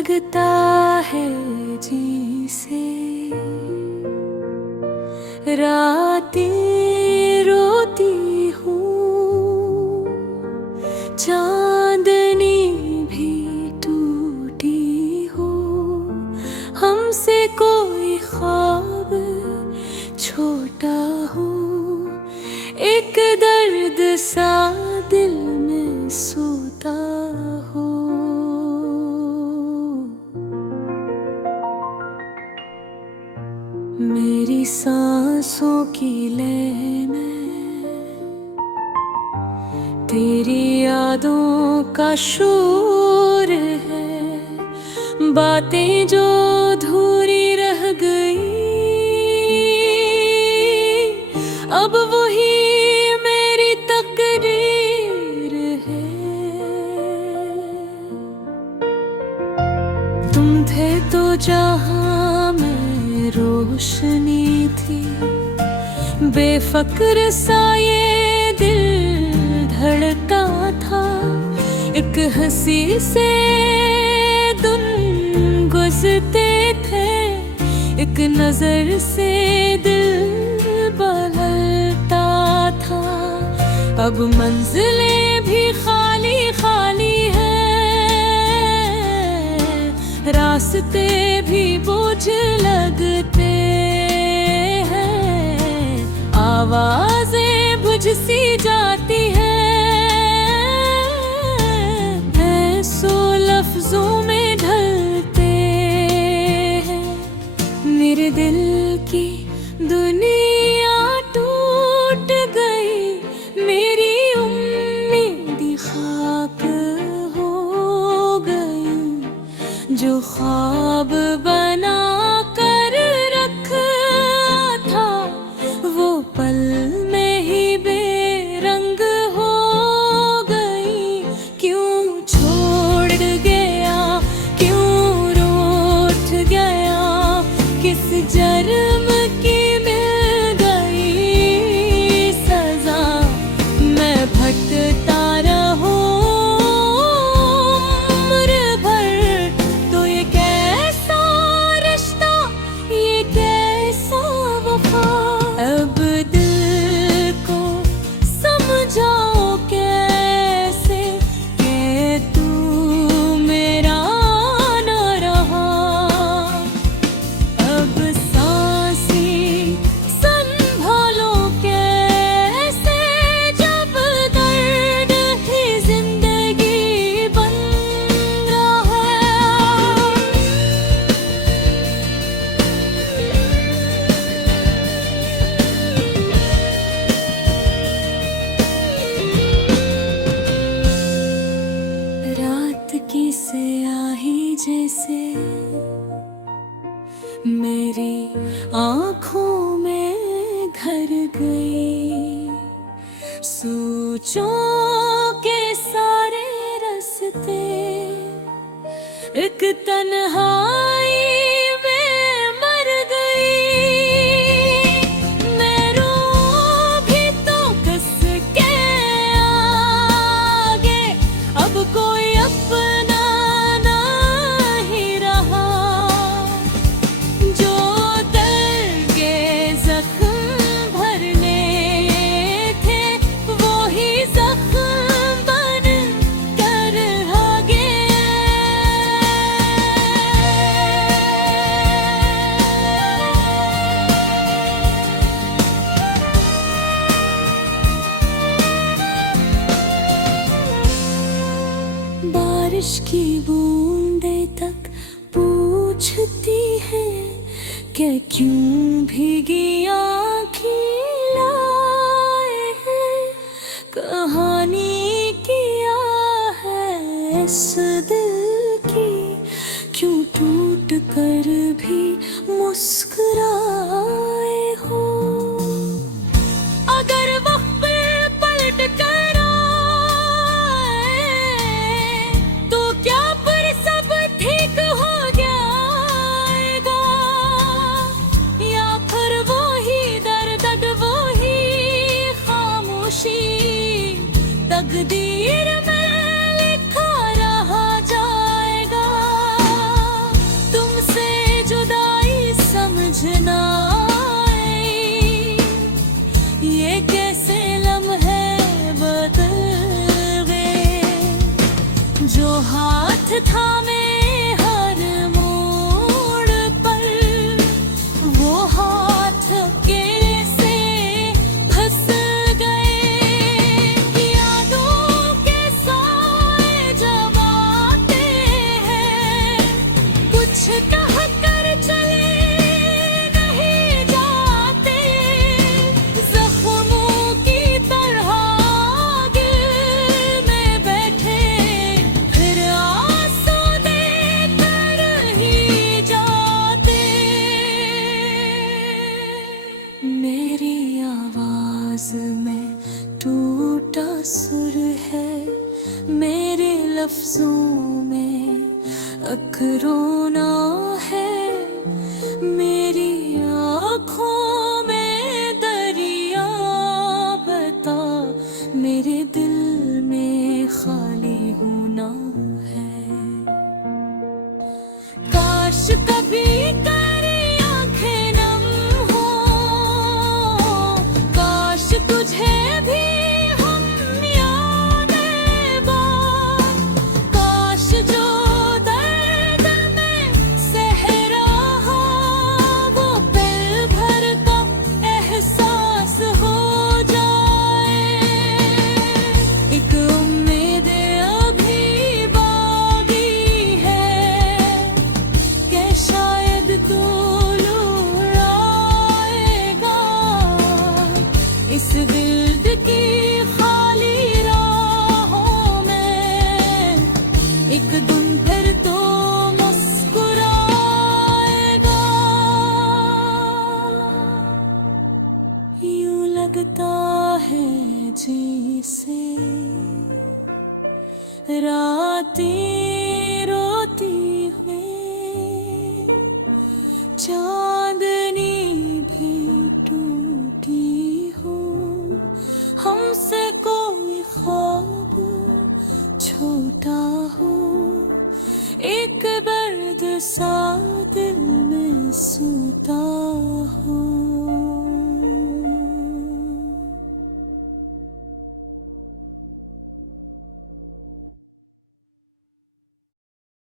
लगता है जी से रातें रोती हूँ, चांदनी भी टूटी हो, हमसे कोई ख्वाब छोटा हो, एक दर्द सा दिल में सोता हो। मेरी सांसों की लय में तेरी यादों का शोर है, बातें जो अधूरी रह गई अब वही मेरी तकदीर है। तुम थे तो जहां में रोशनी थी, बेफिक्र सा ये दिल धड़का था, एक हंसी से दिन गुजरते थे, एक नजर से दिल बदलता था। अब मंजिलें भी खाली खाली है, रास्ते भी बोझ लगते हैं, आवाजें बुझ सी जाती है, ऐसो लफ्जों में ढलते हैं। मेरे दिल की दुनिया टूट गई, मेरी उम्मीद खाक हो गई, जो ख्वाब बना कर रखा था वो पल में ही बेरंग हो गई। क्यों छोड़ गया, क्यों रूठ गया, किस जर्म की मिल गई सजा, मैं भटकता रहूं उम्र भर, तो ये कैसा रिश्ता, ये कैसा वफा। अब दिल को समझाओ कैसे कि तू मेरा न रहा, अब सांसें संभालो कैसे, जब दर्द ही जिंदगी बन रहा है। रात की स्याही जैसे मेरी आँखों में घर गई, सोचों के सारे रास्ते एक तन्हाई में मर गई। मैं रो भी तो कस के आगे, अब कोई अपना नहीं रहा, जो दर्द के जख्म भरने थे वो ही जख्म बन कर आगे। बारिश की बूंदें तक पूछती है कि क्यों भीगी आँखें लाए हैं, कहानी किया है इस दिल की, क्यों टूट कर भी मुस्कुराए हो। अगर वक्त पलट कर आए तो क्या पर सब ठीक हो जाएगा, या फिर वही दर्द वही खामोशी तकदीर में लिखा रहा जाएगा। लफ्जों में अख रोना है, मेरी आँखों में दरिया बता, मेरे दिल में खाली होना है। काश कभी तेरी आँखें नम हो, काश तुझे भी हम याद बार, काश जो दर्द में सह रहा वो पल भर का एहसास हो जाए। एक उम्मीद अभी बाकी है कि शायद तू लौट आएगा, इस गिर्द की खाली राहों में एक दिन फिर तो मुस्कुराएगा। यूं लगता है जैसे रातें रोती हुई, चांदनी भी टूटी हो, हमसे कोई ख्वाब छोटा हो, एक दर्द सा दिल में सोता हो।